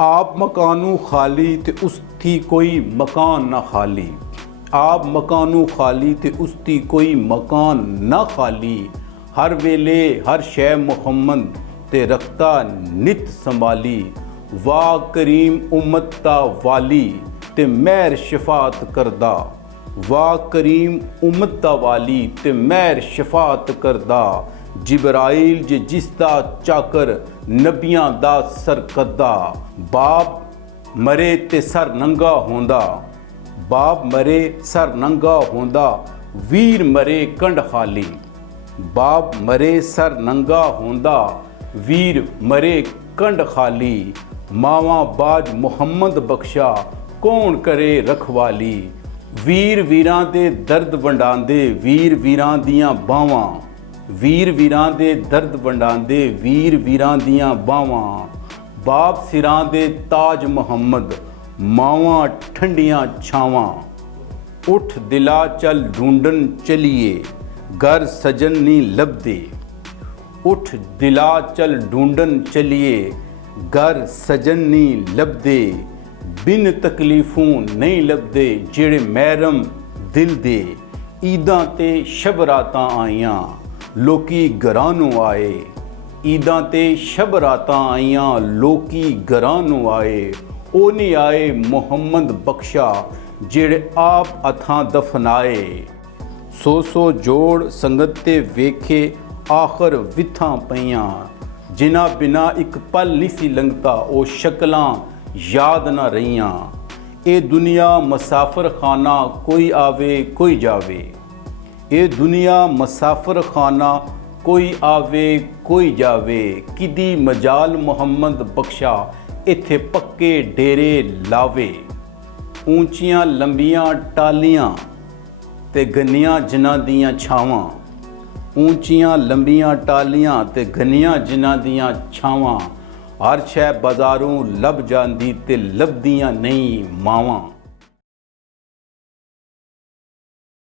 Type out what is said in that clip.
आप मकानू खाली ते उसकी कोई मकान ना खाली। आप मकानू खाली ते उसकी कोई मकान ना खाली। हर वेले हर शै मुहम्मद ते रखता नित संभाली। वाह करीम उम्मत दा वाली ते महर शफात करदा। वाह करीम उम्मत दा वाली ते महर शफात करदा। जिबराइल जे जिसदा चाकर नबियां दा सरकदा। बाप मरे ते सर नंगा होंदा। बाप मरे सर नंगा होंदा। वीर मरे कंड खाली। बाप मरे सर नंगा होंदा। वीर मरे कंड खाली। मावां बाज मुहम्मद बख्शा कौन करे रखवाली। वीर वीरां दे दर्द वंडांदे वीर वीरां दियां बावां। वीर वीरां दे दर्द वंडांदे वीर वीरां दियां बावां। बाप सिरां दे ताज मुहम्मद मावां ठंडियां छावां। उठ दिला चल ढूंढन चलिए घर सजन नी लभदे। उठ दिला चल ढूंढन चलिए घर सजन नी लभदे। बिन तकलीफों नहीं लभदे जेड़े महरम दिल दे। ईदां ते शब रातां आईयां लोकी घरां नूं आए। ईदां ते शब रातां आईयां लोकी घरां नूं आए। ओ नहीं आए मुहम्मद बख्शा जेड़े आप हथां दफनाए। सौ जोड़ संगत ते वेखे आखर विथां पईयां। जिन्हां बिना एक पल नहीं सी लंघदा ओ शक्लां याद ना रहियां। ए दुनिया मुसाफिर खाना कोई आवे कोई जावे। ए दुनिया मुसाफिर खाना कोई आवे कोई जावे। किदी मजाल मुहम्मद बख्शा इत्थे पक्के डेरे लावे। ऊंचियां लंबियां टालियां ते गनियां जिन्हां दियां छावां। ऊंचियां लंबियां टालियां ते गनियां जिन्हां दियां छावां। हर शै बाजारों लभ जांदी ते लभदियां नहीं मावां।